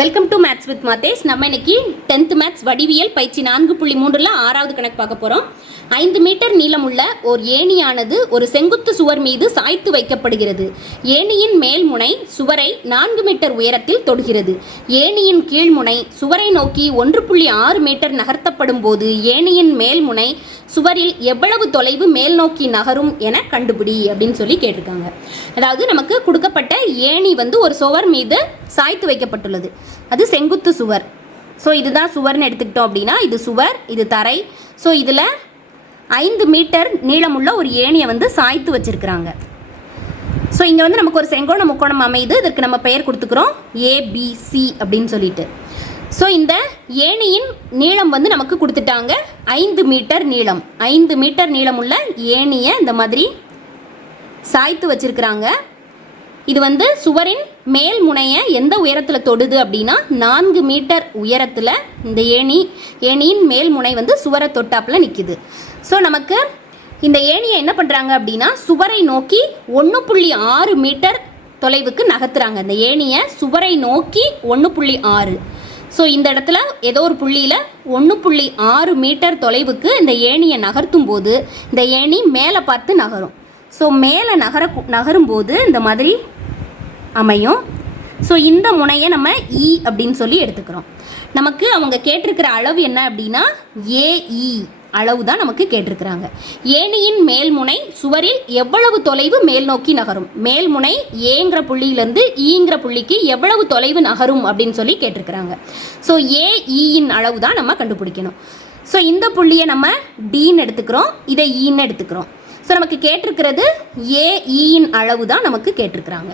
Welcome to maths with Mathesh நம்ம இன்னைக்கு tenth maths வடிவியல் பயிற்சி நான்கு புள்ளி மூன்றில் ஆறாவது கணக்கு பார்க்க போகிறோம் ஐந்து மீட்டர் நீளமுள்ள ஓர் ஏணியானது ஒரு செங்குத்து சுவர் மீது சாய்த்து வைக்கப்படுகிறது. ஏணியின் மேல் முனை சுவரை நான்கு மீட்டர் உயரத்தில் தொடுகிறது. ஏணியின் கீழ்முனை சுவரை நோக்கி ஒன்று புள்ளி ஆறு மீட்டர் நகர்த்தப்படும் போது ஏணியின் மேல் முனை சுவரில் எவ்வளவு தொலைவு மேல் நோக்கி நகரும் என கண்டுபிடி அப்படின்னு சொல்லி கேட்டிருக்காங்க. அதாவது நமக்கு கொடுக்கப்பட்ட ஏணி வந்து ஒரு சுவர் மீது சாய்த்து வைக்கப்பட்டுள்ளது. அது செங்குத்து சுவர். ஸோ இதுதான் சுவர்னு எடுத்துக்கிட்டோம் அப்படின்னா இது சுவர் இது தரை. ஸோ இதில் ஐந்து மீட்டர் நீளமுள்ள ஒரு ஏணியை வந்து சாய்த்து வச்சுருக்குறாங்க. ஸோ இங்கே வந்து நமக்கு ஒரு செங்கோண முக்கோணம் அமையுது. இதற்கு நம்ம பெயர் கொடுத்துக்கிறோம் ஏபிசி அப்படின்னு சொல்லிட்டு. ஸோ இந்த ஏணியின் நீளம் வந்து நமக்கு கொடுத்துட்டாங்க ஐந்து மீட்டர் நீளம். ஐந்து மீட்டர் நீளமுள்ள ஏணியை இந்த மாதிரி சாய்த்து வச்சிருக்கிறாங்க. இது வந்து சுவரின் மேல் முனையை எந்த உயரத்தில் தொடுது அப்படின்னா நான்கு மீட்டர் உயரத்தில் இந்த ஏணி ஏணியின் மேல் முனை வந்து சுவரை தொட்டாப்பில் நிற்கிது ஸோ நமக்கு இந்த ஏணியை என்ன பண்ணுறாங்க அப்படின்னா சுவரை நோக்கி ஒன்று புள்ளி ஆறு மீட்டர் தொலைவுக்கு நகர்த்துறாங்க. இந்த ஏணியை சுவரை நோக்கி ஒன்று புள்ளி ஆறு. ஸோ இந்த இடத்துல ஏதோ ஒரு புள்ளியில் ஒன்று புள்ளி ஆறு மீட்டர் தொலைவுக்கு இந்த ஏணியை நகர்த்தும் போது இந்த ஏணி மேலே பார்த்து நகரும். ஸோ மேலே நகர நகரும்போது இந்த மாதிரி அமையும். ஸோ இந்த முனையை நம்ம இ அப்படின்னு சொல்லி எடுத்துக்கிறோம். நமக்கு அவங்க கேட்டிருக்கிற அளவு என்ன அப்படின்னா ஏஇ அளவு தான் நமக்கு கேட்டிருக்கிறாங்க. ஏணியின் மேல்முனை சுவரில் எவ்வளவு தொலைவு மேல் நோக்கி நகரும்? மேல்முனை ஏங்கிற புள்ளியிலேருந்து ஈங்கிற புள்ளிக்கு எவ்வளவு தொலைவு நகரும் அப்படின்னு சொல்லி கேட்டிருக்கிறாங்க. ஸோ ஏஇயின் அளவு தான் நம்ம கண்டுபிடிக்கணும். ஸோ இந்த புள்ளியை நம்ம டின்னு எடுத்துக்கிறோம். இதை ஈன்னு எடுத்துக்கிறோம். ஸோ நமக்கு கேட்டிருக்கிறது ஏஇயின் அளவு தான் நமக்கு கேட்டிருக்கிறாங்க.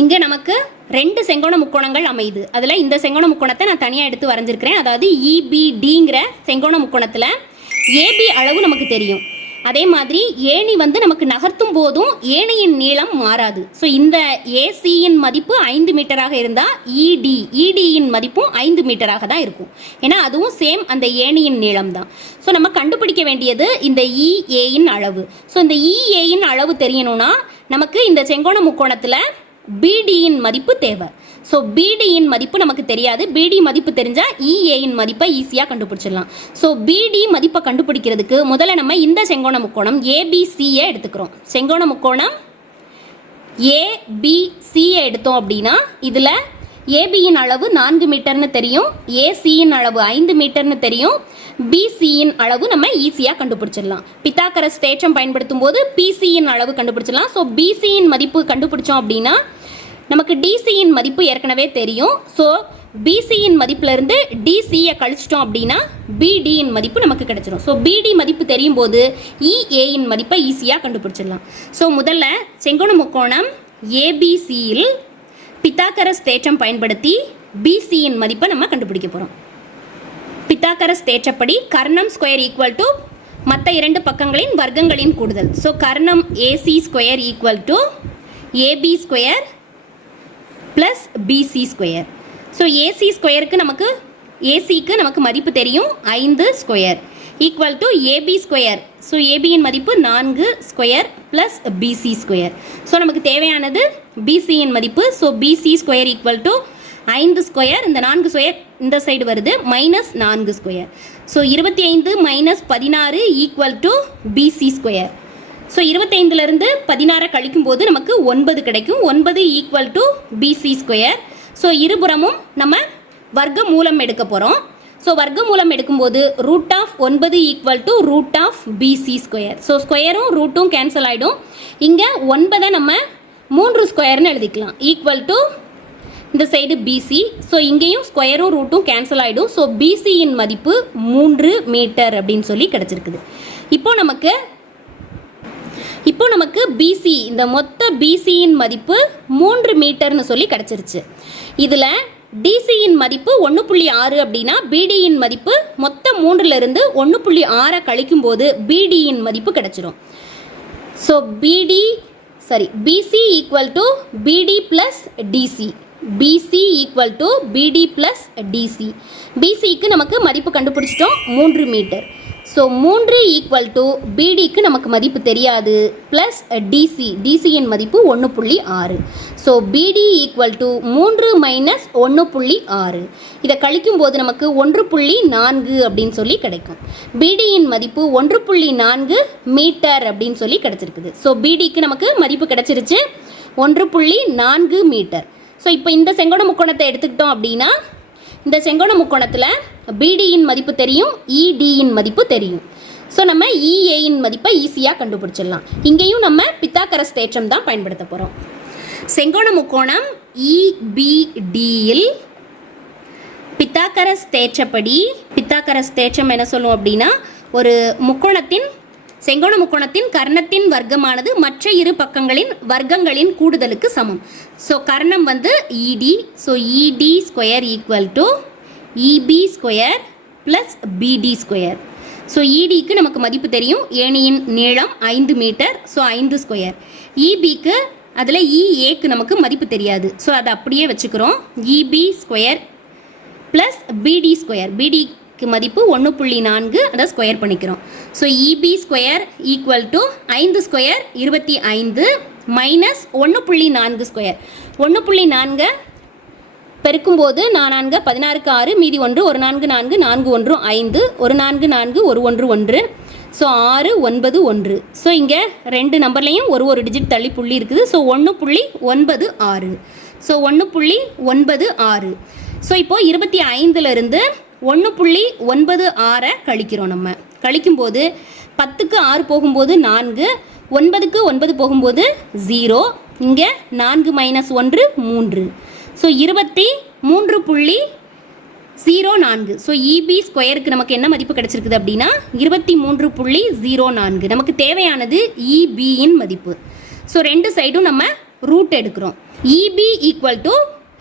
இங்கே நமக்கு ரெண்டு செங்கோண முக்கோணங்கள் அமையுது. அதில் இந்த செங்கோண முக்கோணத்தை நான் தனியாக எடுத்து வரைஞ்சிருக்கிறேன். அதாவது e, இபிடிங்கிற செங்கோண முக்கோணத்தில் ஏபி அளவு நமக்கு தெரியும். அதே மாதிரி ஏணி வந்து நமக்கு நகர்த்தும் போதும் ஏணியின் நீளம் மாறாது. ஸோ இந்த ஏசியின் மதிப்பு ஐந்து மீட்டராக இருந்தால் இடி e, இடியின் e, மதிப்பும் ஐந்து மீட்டராக தான் இருக்கும். ஏன்னா அதுவும் சேம் அந்த ஏணியின் நீளம் தான். ஸோ நம்ம கண்டுபிடிக்க வேண்டியது இந்த இஏயின் அளவு. ஸோ இந்த இஏயின் அளவு தெரியணும்னா நமக்கு இந்த செங்கோண முக்கோணத்தில் பிடியின் மதிப்பு தேவை. ஸோ பிடியின் மதிப்பு நமக்கு தெரியாது. பிடி மதிப்பு தெரிஞ்சால் இஏயின் மதிப்பை ஈஸியாக கண்டுபிடிச்சிடலாம். ஸோ பிடி மதிப்பை கண்டுபிடிக்கிறதுக்கு முதல்ல நம்ம இந்த செங்கோண முக்கோணம் ஏபிசியை எடுத்துக்கிறோம். செங்கோண முக்கோணம் ஏபிசியை எடுத்தோம் அப்படின்னா இதில் ஏபியின் அளவு நான்கு மீட்டர்னு தெரியும். ஏசியின் அளவு ஐந்து மீட்டர்னு தெரியும். பிசியின் அளவு நம்ம ஈஸியாக கண்டுபிடிச்சிடலாம். பித்தாக்கரஸ் தேற்றம் பயன்படுத்தும் போது பிசியின் அளவு கண்டுபிடிச்சிடலாம். ஸோ பிசியின் மதிப்பு கண்டுபிடிச்சோம் அப்படின்னா நமக்கு டிசியின் மதிப்பு ஏற்கனவே தெரியும். ஸோ பிசியின் மதிப்புலேருந்து டிசியை கழிச்சிட்டோம் அப்படின்னா பிடியின் மதிப்பு நமக்கு கிடச்சிடும் ஸோ பிடி மதிப்பு தெரியும் போது இஏயின் e, மதிப்பை ஈஸியாக கண்டுபிடிச்சிடலாம். ஸோ முதல்ல செங்கோண முக்கோணம் ஏபிசியில் பித்தாக்கரஸ் தேற்றம் பயன்படுத்தி பிசியின் மதிப்பை நம்ம கண்டுபிடிக்க போகிறோம் பித்தாக்கரஸ் தேற்றப்படி கர்ணம் ஸ்கொயர் ஈக்குவல் டு மற்ற இரண்டு பக்கங்களின் வர்க்கங்களின் கூடுதல். So Karnam A C square equal to A B square plus B C square so A C ஸ்கொயருக்கு நமக்கு ஏசிக்கு நமக்கு மதிப்பு தெரியும். ஐந்து square equal to A B square so ஏபியின் மதிப்பு நான்கு square plus B C square so நமக்கு தேவையானது பிசியின் மதிப்பு. So B C square equal to ஐந்து ஸ்கொயர் இந்த நான்கு ஸ்கொயர் இந்த சைடு வருது. மைனஸ் நான்கு ஸ்கொயர் ஸோ இருபத்தி ஐந்து மைனஸ் பதினாறு equal to B C square so இருபத்தைந்துலேருந்து பதினாறை கழிக்கும் போது நமக்கு ஒன்பது கிடைக்கும். ஒன்பது equal to B C square so இருபுறமும் நம்ம வர்க்க மூலம் எடுக்க போகிறோம் ஸோ வர்க்க மூலம் எடுக்கும்போது ரூட் ஆஃப் ஒன்பது equal to root of BC square so ஸ்கொயரும் ரூட்டும் கேன்சல் ஆகிடும் இங்கே ஒன்பதை நம்ம மூன்று ஸ்கொயர்னு எழுதிக்கலாம். ஈக்குவல் டு இந்த சைடு பிசி ஸோ இங்கேயும் ஸ்கொயரும் ரூட்டும் கேன்சல் ஆகிடும் ஸோ பிசியின் மதிப்பு மூன்று மீட்டர் அப்படின்னு சொல்லி கிடச்சிருக்குது. இப்போ நமக்கு இப்போ நமக்கு பிசி இந்த மொத்த பிசியின் மதிப்பு மூன்று மீட்டர்னு சொல்லி கிடச்சிருச்சு. இதில் டிசியின் மதிப்பு ஒன்று புள்ளி ஆறு அப்படின்னா பிடியின் மதிப்பு மொத்த மூன்றுலேருந்து ஒன்று புள்ளி ஆறை கழிக்கும் போது பிடியின் மதிப்பு கிடச்சிரும். So B D sorry B C equal to B D plus D C B C equal to B D plus D C பிசிக்கு நமக்கு மதிப்பு கண்டுபிடிச்சிட்டோம் மூன்று மீட்டர். ஸோ மூன்று ஈக்குவல் டு பிடிக்கு நமக்கு மதிப்பு தெரியாது. ப்ளஸ் டிசி டிசியின் மதிப்பு ஒன்று புள்ளி ஆறு. ஸோ பிடி ஈக்குவல் டு மூன்று மைனஸ் ஒன்று புள்ளி ஆறு. இதை கழிக்கும் போது நமக்கு ஒன்று புள்ளி நான்கு அப்படின்னு சொல்லி கிடைக்கும். பிடியின் மதிப்பு ஒன்று புள்ளி நான்கு மீட்டர் அப்படின்னு சொல்லி கிடச்சிருக்குது. ஸோ பிடிக்கு நமக்கு மதிப்பு கிடச்சிருச்சு ஒன்று புள்ளி நான்கு மீட்டர். ஸோ இப்போ இந்த செங்கோண முக்கோணத்தை எடுத்துக்கிட்டோம் அப்படின்னா இந்த செங்கோண முக்கோணத்தில் பிடியின் மதிப்பு தெரியும் இடியின் மதிப்பு தெரியும். ஸோ நம்ம இஏயின் மதிப்பை ஈஸியாக கண்டுபிடிச்சிடலாம். இங்கேயும் நம்ம பித்தாக்கரஸ் தேற்றம் தான் பயன்படுத்த போகிறோம் செங்கோண முக்கோணம் இபிடியில் பித்தாக்கரஸ் தேற்றப்படி பித்தாக்கரஸ் தேற்றம் என்ன சொல்லும் அப்படின்னா ஒரு முக்கோணத்தின் செங்கோண முக்கோணத்தின் கர்ணத்தின் வர்க்கமானது மற்ற இரு பக்கங்களின் வர்க்கங்களின் கூடுதலுக்கு சமம். ஸோ கர்ணம் வந்து E D so E D square equal to E B square plus B D square so இடிக்கு நமக்கு மதிப்பு தெரியும். ஏணியின் நீளம் ஐந்து மீட்டர். ஸோ ஐந்து ஸ்கொயர் இபிக்கு அதில் இஏக்கு நமக்கு மதிப்பு தெரியாது. ஸோ அதை அப்படியே வச்சுக்கிறோம். E B square plus B D square பிடிக்கு மதிப்பு ஒன்று புள்ளி நான்கு. அதை ஸ்கொயர் பண்ணிக்கிறோம். So E B square equal to ஐந்து ஸ்கொயர் இருபத்தி ஐந்து மைனஸ் ஒன்று புள்ளி நான்கு ஸ்கொயர் ஒன்று புள்ளி நான்கு பெருக்கும்போது நான் நான்கு பதினாறுக்கு ஆறு மீதி ஒன்று ஒரு நான்கு நான்கு நான்கு ஒன்று ஐந்து ஒரு நான்கு நான்கு ஒரு ஒன்று ஒன்று. ஸோ ஆறு ஒன்பது ஒன்று. ஸோ இங்கே ரெண்டு நம்பர்லேயும் ஒரு ஒரு டிஜிட் தள்ளி புள்ளி இருக்குது. ஸோ ஒன்று புள்ளி ஒன்பது ஆறு. ஸோ ஒன்று புள்ளி ஒன்பது ஆறு. ஸோ இப்போது இருபத்தி ஐந்துலேருந்து ஒன்று புள்ளி ஒன்பது ஆறை கழிக்கிறோம் நம்ம. கழிக்கும்போது பத்துக்கு ஆறு போகும்போது நான்கு ஒன்பதுக்கு ஒன்பது போகும்போது ஜீரோ இங்கே நான்கு மைனஸ் ஒன்று மூன்று. ஸோ இருபத்தி மூன்று புள்ளி ஜீரோ நான்கு. ஸோ இபி ஸ்கொயருக்கு நமக்கு என்ன மதிப்பு கிடச்சிருக்குது அப்படின்னா இருபத்தி மூன்று புள்ளி ஜீரோ நான்கு. நமக்கு தேவையானது இபியின் மதிப்பு. ஸோ ரெண்டு சைடும் நம்ம ரூட் எடுக்கிறோம். இபி ஈக்குவல் டு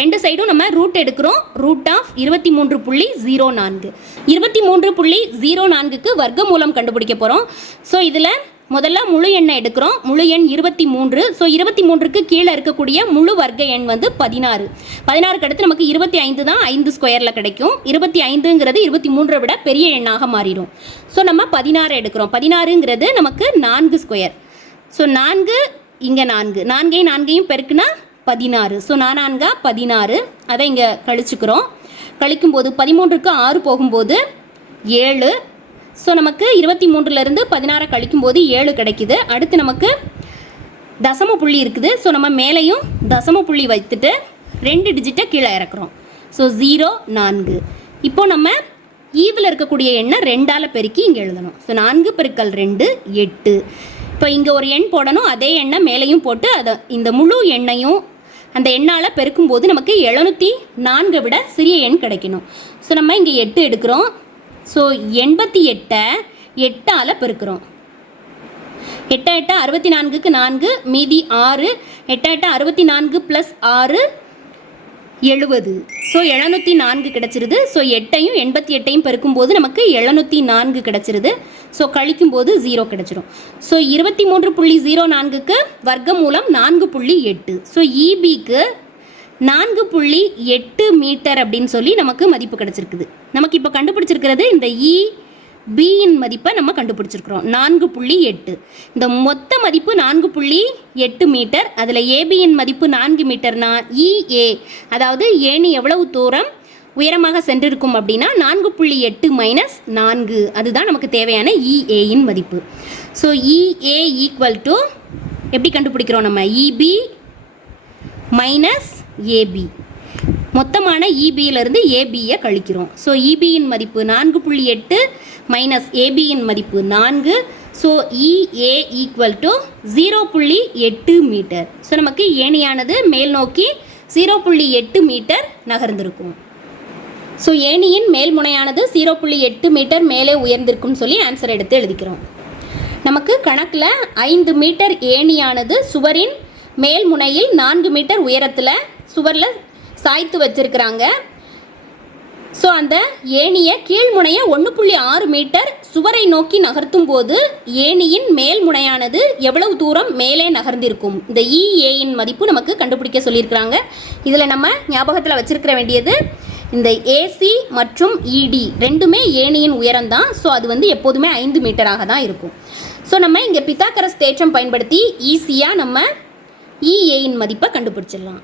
ரெண்டு சைடும் நம்ம ரூட் எடுக்கிறோம். ரூட் ஆஃப் இருபத்தி மூன்று புள்ளி ஜீரோ நான்கு. இருபத்தி மூன்று புள்ளி ஜீரோ நான்குக்கு வர்க்க மூலம் கண்டுபிடிக்க போகிறோம் ஸோ இதில் முதல்ல முழு எண்ணை எடுக்கிறோம். முழு எண் இருபத்தி மூன்று. ஸோ இருபத்தி மூன்றுக்கு கீழே இருக்கக்கூடிய முழு வர்க்க எண் வந்து பதினாறு. பதினாறுக்கு அடுத்து நமக்கு இருபத்தி ஐந்து தான் ஐந்து ஸ்கொயரில் கிடைக்கும். இருபத்தி ஐந்துங்கிறது இருபத்தி மூன்றை விட பெரிய எண்ணாக மாறிடும். ஸோ நம்ம பதினாறு எடுக்கிறோம். பதினாறுங்கிறது நமக்கு நான்கு ஸ்கொயர் ஸோ நான்கு இங்கே நான்கு. நான்கையும் நான்கையும் பெருக்குனா பதினாறு. ஸோ நானான்கா பதினாறு. அதை இங்கே கழிச்சுக்கிறோம். கழிக்கும்போது பதிமூன்றுக்கு ஆறு போகும்போது ஏழு. ஸோ நமக்கு இருபத்தி மூன்றுலேருந்து பதினாறை கழிக்கும்போது ஏழு கிடைக்குது. அடுத்து நமக்கு தசம புள்ளி இருக்குது. ஸோ நம்ம மேலேயும் தசம புள்ளி வைத்துட்டு ரெண்டு டிஜிட்டை கீழே இறக்குறோம். ஸோ ஜீரோ நான்கு. இப்போ நம்ம ஈவில் இருக்கக்கூடிய எண்ணை ரெண்டால் பெருக்கி இங்கே எழுதணும். ஸோ நான்கு பெருக்கல் ரெண்டு எட்டு. இப்போ இங்கே ஒரு எண் போடணும். அதே எண்ணை மேலேயும் போட்டு அதை இந்த முழு எண்ணையும் அந்த எண்ணால் பெருக்கும்போது நமக்கு எழுநூற்றி நான்கை விட சிறிய எண் கிடைக்கணும். ஸோ நம்ம இங்கே எட்டு எடுக்கிறோம். ஸோ எண்பத்தி எட்டை எட்டால் பெருக்கிறோம். எட்டு எட்டு அறுபத்தி நான்குக்கு நான்கு மீதி ஆறு. எட்டு எட்டு அறுபத்தி நான்கு ப்ளஸ் ஆறு எழுபது. ஸோ எழுநூற்றி நான்கு கிடச்சிருது. ஸோ எட்டையும் எண்பத்தி எட்டையும் பெருக்கும்போது நமக்கு எழுநூற்றி நான்கு கிடச்சிருது. ஸோ கழிக்கும்போது ஜீரோ கிடச்சிரும். ஸோ இருபத்தி மூன்று புள்ளி ஜீரோ நான்குக்கு வர்க்க மூலம் நான்கு புள்ளி எட்டு. ஸோ இபிக்கு நான்கு புள்ளி எட்டு மீட்டர் அப்படின்னு சொல்லி நமக்கு மதிப்பு கிடச்சிருக்குது. நமக்கு இப்போ கண்டுபிடிச்சிருக்கிறது இந்த e, இ பியின் மதிப்பை நம்ம கண்டுபிடிச்சிருக்கிறோம். நான்கு புள்ளி எட்டு. இந்த மொத்த மதிப்பு நான்கு புள்ளி எட்டு மீட்டர். அதில் ஏபியின் மதிப்பு நான்கு மீட்டர்னா e, இஏ அதாவது ஏணி எவ்வளவு தூரம் உயரமாக சென்றிருக்கும் அப்படின்னா நான்கு புள்ளி எட்டு மைனஸ் நான்கு. அதுதான் நமக்கு தேவையான e, இஏயின் மதிப்பு. ஸோ இஏ ஈக்குவல் டு எப்படி கண்டுபிடிக்கிறோம் நம்ம? EB minus AB. மொத்தமான இபியிலிருந்து ஏபியை கழிக்கிறோம். ஸோ இபியின் மதிப்பு நான்கு புள்ளி எட்டு மைனஸ் ஏபியின் மதிப்பு நான்கு. So EA equal to zero புள்ளி எட்டு மீட்டர். ஸோ நமக்கு ஏணியானது மேல் நோக்கி ஜீரோ புள்ளி எட்டு மீட்டர் நகர்ந்திருக்கும். ஸோ ஏணியின் மேல் முனையானது ஜீரோ புள்ளி எட்டு மீட்டர் மேலே உயர்ந்திருக்கும்னு சொல்லி ஆன்சர் எடுத்து எழுதிக்கிறோம். நமக்கு கணக்கில் ஐந்து மீட்டர் ஏணியானது சுவரின் மேல் முனையில் நான்கு மீட்டர் உயரத்தில் சுவரில் சாய்த்து வச்சிருக்கிறாங்க. ஸோ அந்த ஏணியை கீழ்முனையை ஒன்று புள்ளி ஆறு மீட்டர் சுவரை நோக்கி நகர்த்தும் போது ஏணியின் மேல் முனையானது எவ்வளவு தூரம் மேலே நகர்ந்திருக்கும்? இந்த e, இஏயின் மதிப்பு நமக்கு கண்டுபிடிக்க சொல்லியிருக்கிறாங்க. இதில் நம்ம ஞாபகத்தில் வச்சிருக்கிற வேண்டியது இந்த ஏசி மற்றும் இடி ரெண்டுமே ஏணியின் உயரம் தான் ஸோ அது வந்து எப்போதுமே ஐந்து மீட்டராக தான் இருக்கும். ஸோ நம்ம இங்கே பித்தாக்கரஸ் தேற்றம் பயன்படுத்தி ஈஸியாக நம்ம e, இஏயின் மதிப்பை கண்டுபிடிச்சிடலாம்.